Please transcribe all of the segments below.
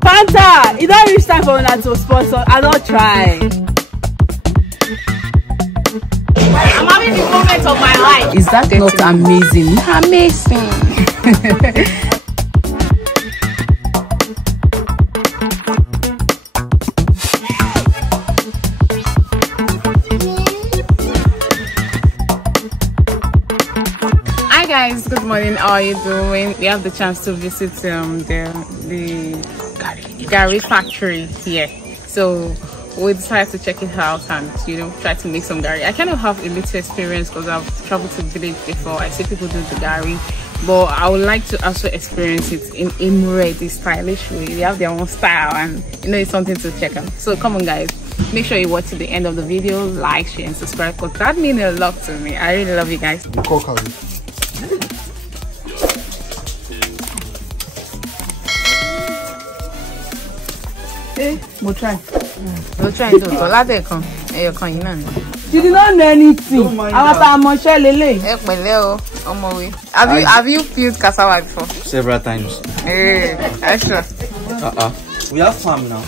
Fanta, it don't reach time for una to sponsor. I don't try. I'm having the moment of my life. Is that not amazing? Amazing. Hi guys, good morning. How are you doing? We have the chance to visit the Garri factory here, so we decided to check it out and try to make some Garri. I kind of have a little experience because I've traveled to the village before. I see people do the Garri, but I would like to also experience it in Emure, the stylish way. They have their own style, and it's something to check out. So come on guys, make sure you watch to the end of the video, like, share and subscribe, because that means a lot to me. I really love you guys. We'll try. We'll try to do it. She did not know anything. Have you peeled cassava before? Several times. Hey, extra. We have farm now.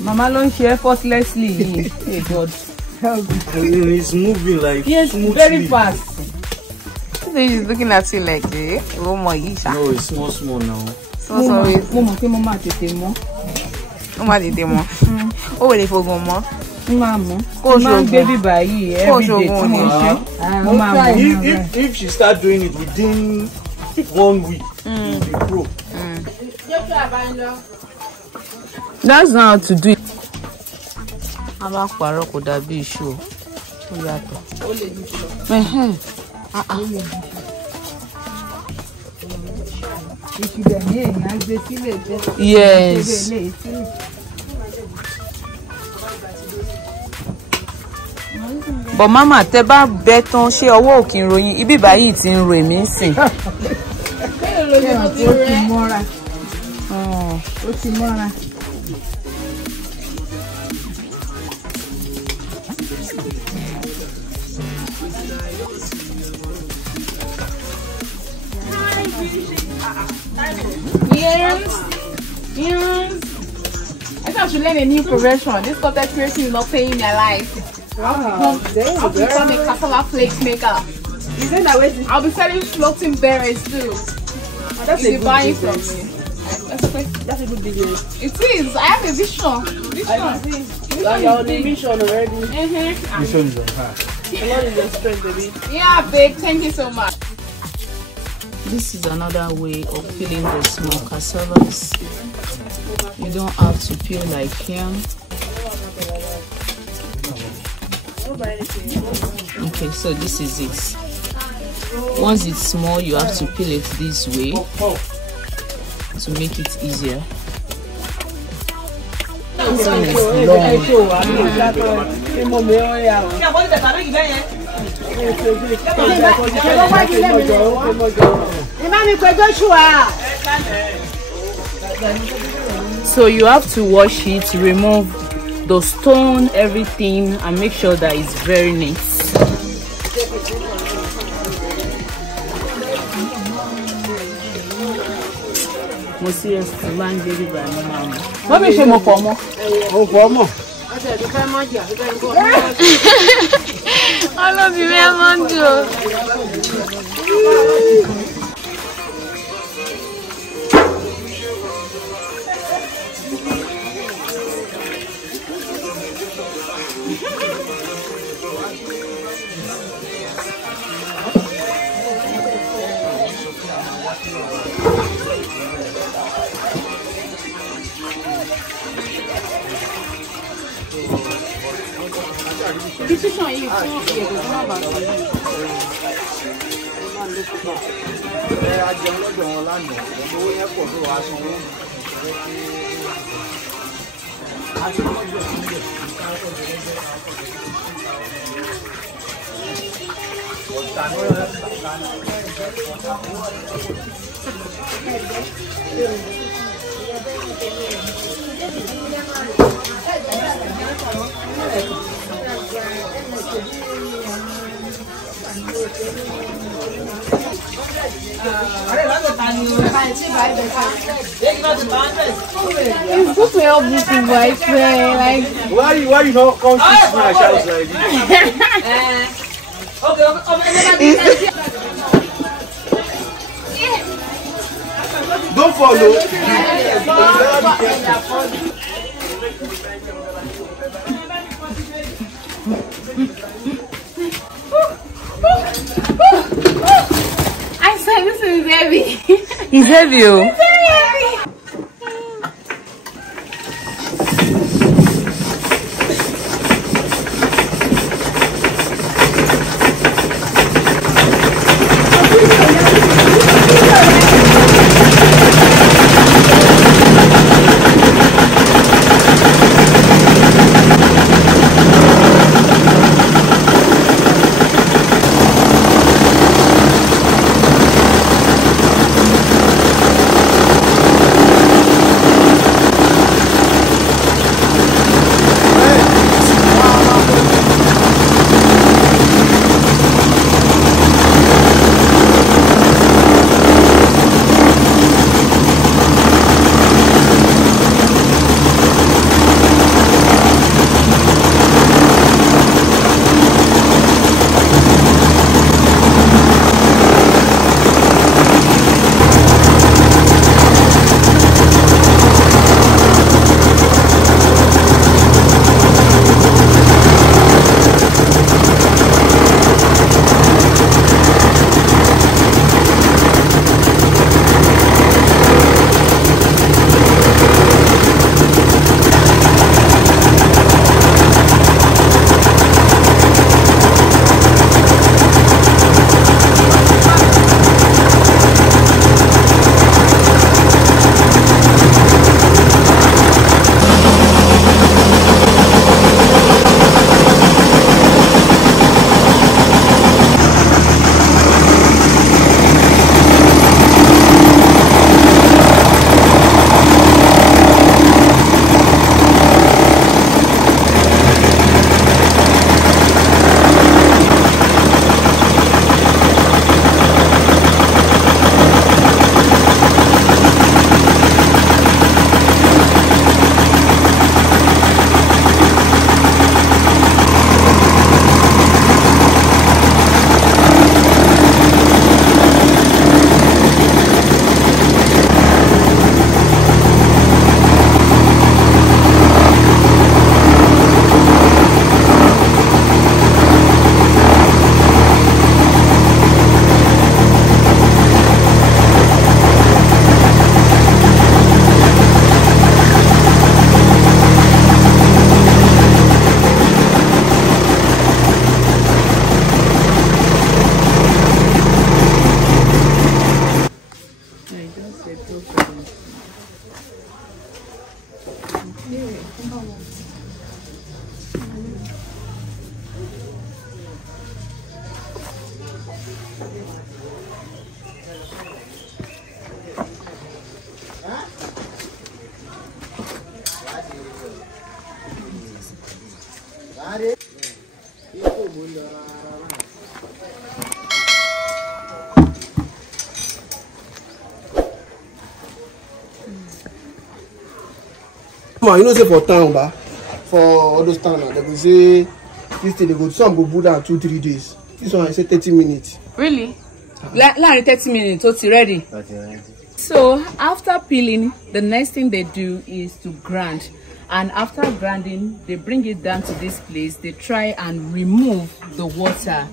Mama don't share effortlessly. Hey God. It's moving like smoothly. Very fast. He's looking at you like, No, it's small now. Sorry. If she start doing it within 1 week, it'll be pro. That's not how to do it. Yes. But mama, tẹ́ bá bẹ́ tán ṣé ọwọ́ ò kí ń ròyìn ibi báyìí tí ń ro èmi ń sìn. Yes. I think I should learn a new profession. This content creation is not paying my life. I'll become a cassava flakes maker. I'll be selling floating berries too. If you buy it from me. That's a good business. It is. I have a vision. You're on the mission already. Mission is on her. A lot is your strength, baby. Yeah, babe. Thank you so much. This is another way of peeling the small cassavas. You don't have to peel like here. Okay, so this is it. Once it's small, you have to peel it this way to make it easier. This one is so you have to wash it, remove the stone, everything, and make sure that it's very neat. I love you very much. It's good to help you to wipe like Why you not come to my house like this? Don't follow. I said this is heavy. It's heavy. It's very heavy. You know, say for town, ba, for all those towns, they go say this thing, they go some go down 2-3 days. This one I say 30 minutes. Really? Like 30 minutes, it's ready. So after peeling, the next thing they do is to grind. And after grinding, they bring it down to this place. They try and remove the water.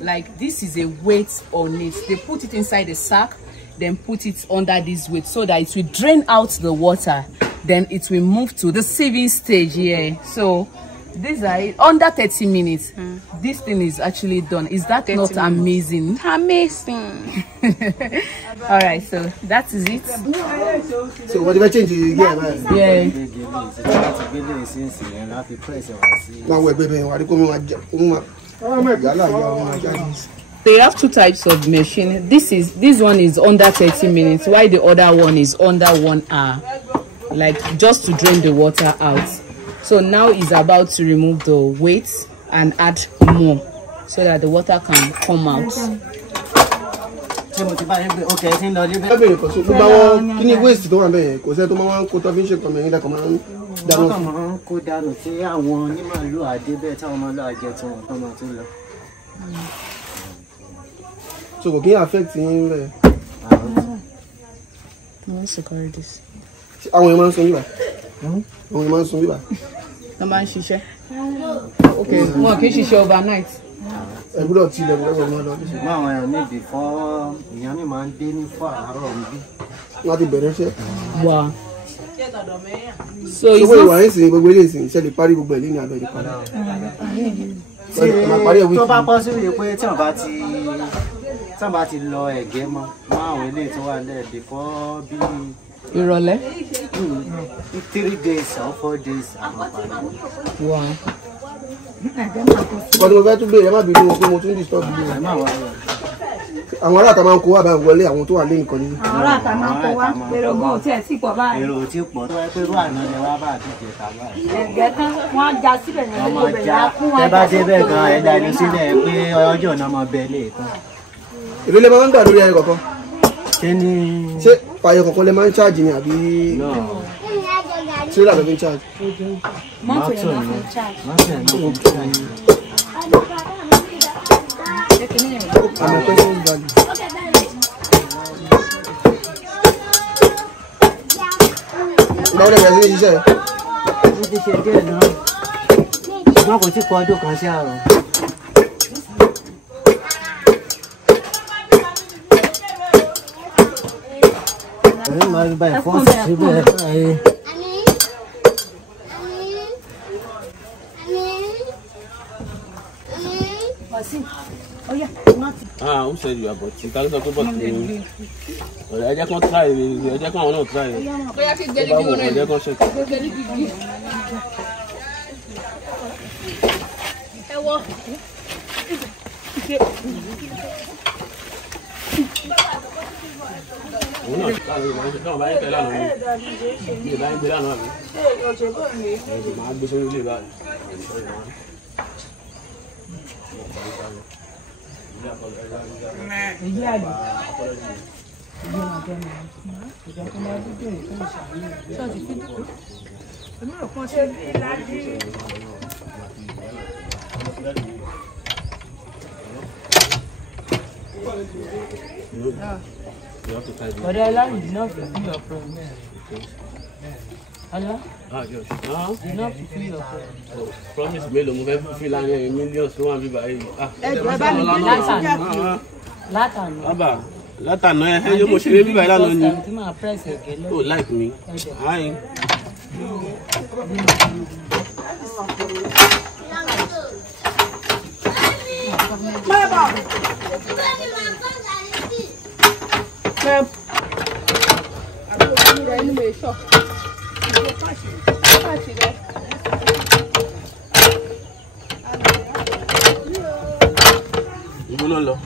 Like this is a weight on it. They put it inside a sack, then put it under this weight so that it will drain out the water. Then it will move to the sieving stage here. So these are under 30 minutes. This thing is actually done. Is that not amazing? Amazing. All right, so that is it. So what if I change it again, man? Yeah. Now we're baby. They have two types of machine. This one is under 30 minutes, while the other one is under 1 hour. like just to drain the water out. So now he's about to remove the weight and add more so that the water can come out. So what can affect him? I want to carry this. I want to see you. I want to see you. The man shisha. Okay, well, can she show overnight? I would not see them. I need before young man didn't far. Not the better shit. Wow. So it's not saying, but we're saying, the party will be in the party. Somebody law a game. Now we need to one there before be. You roll it? 3 days or 4 days. Wow. But we're going to be able to do this stuff. Àwọn ará ta máa ń kó wá báyìí wọlé àwọn tó wà lẹ́yìn kan ní. Àwọn ará ta máa ń kó wá èrò gan tí ẹ̀ sì pọ̀ báyìí. Èrò tí pọ̀ tó wáyé pé irú àná ni wá bá àtúnjẹ ta báyìí. Ẹ̀gẹ́ tán wọ́n á já síbẹ̀ ní gbogbo ìbẹ̀rẹ̀ á fún wa. Ẹ bá dé bẹ́ẹ̀ gan ẹ̀dá ẹni sílẹ̀ pé ọjọ́ náà máa bẹ ilé ìtàn. Èló lè máa ń gbà lórí ayé kọ̀ọ̀kan? Ṣé ní. Ṣé fàyè kọ̀ọ̀kan lè máa ń charge ni àbí? Ṣé làbẹ̀ fi ń charge? Mọ́tò yẹn máa fi ń charge. Àmọ̀ question value. Báwo lè bẹ̀rẹ̀ sí ní ṣiṣẹ́? Mo ti ṣe díẹ̀ náà. Ṣùgbọ́n kò tí kọ ọdún kan sí àrùn. Ẹ̀yin máa rí báyìí fún síbẹ̀ ayé. Who said you are but you can't talk about me. I just can't try. I just can't try. I just can't check. But I like enough to feel your problem. Hello? Enough to feel your problem. Promise me, I'm going to feel like millions to one people. Látàná ẹ yóò mo ṣeré bíbá ìlànà ni. Oh, like me. Hi. Ibo ló lọ.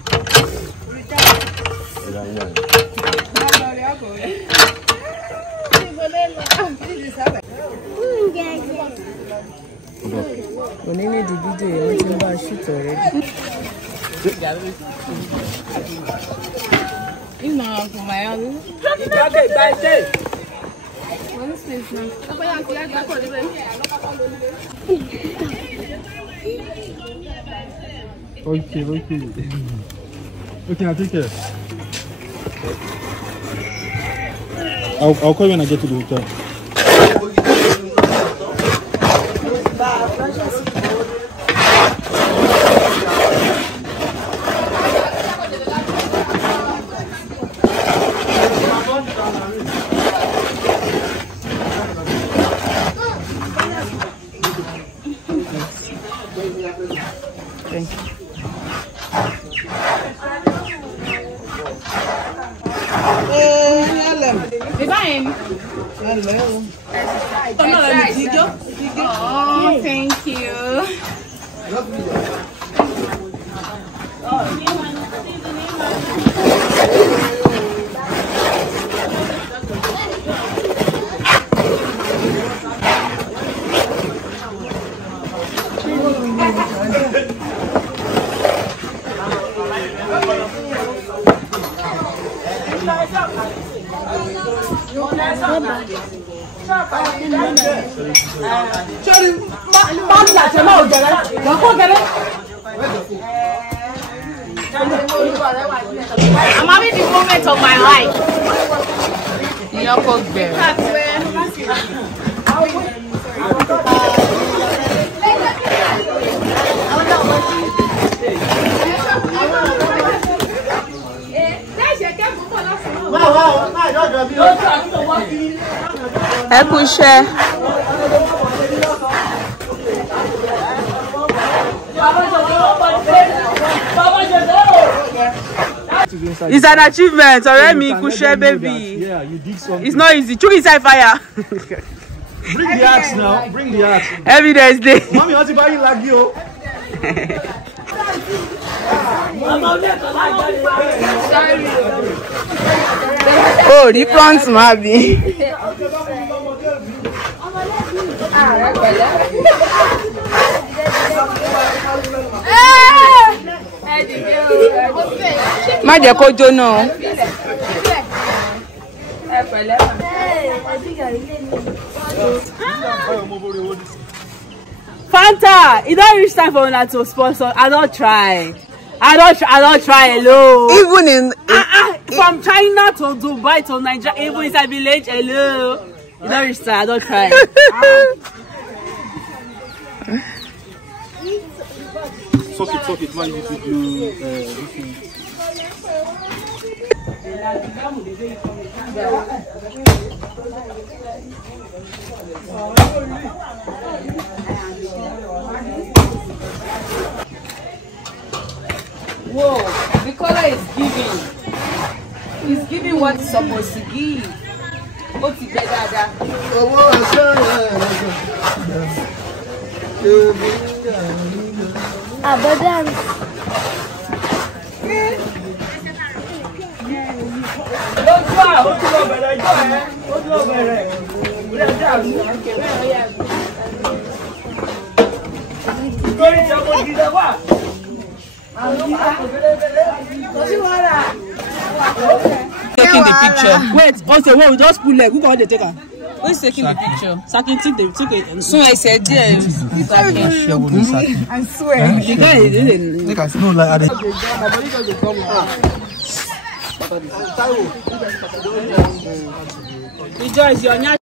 We need the video. I want to shoot already. It's not for my own. Okay. Okay, I'll take care. I'll call you when I get to the hotel. Thank you. Oh, thank you. I'm having the moment of my life. You're cooked there. Ẹ kú iṣẹ́. It's an achievement, already me kushe baby. Yeah, you did something. It's not easy. Chuck inside fire. Bring the axe now. Bring the axe. Evidence day. Mommy, what's about you like you? Oh, the front maybe. Má jẹ́ kó jóná. Fanta, it don't reach time for una to sponsor. I don't try hello. Even in from China to Dubai to Nigeria, even inside village, hello. It don't reach time, I don't try. Soak it, man. You need to do this thing. Whoa, the color is giving. It's giving what it's supposed to give. What's it better? taking the picture. Wait, also, we just pull leg. Who got the taker? Who's taking the picture? Sakin took it. So I said, yeah. I swear. The guy didn't. No, like Rejoice, you're not.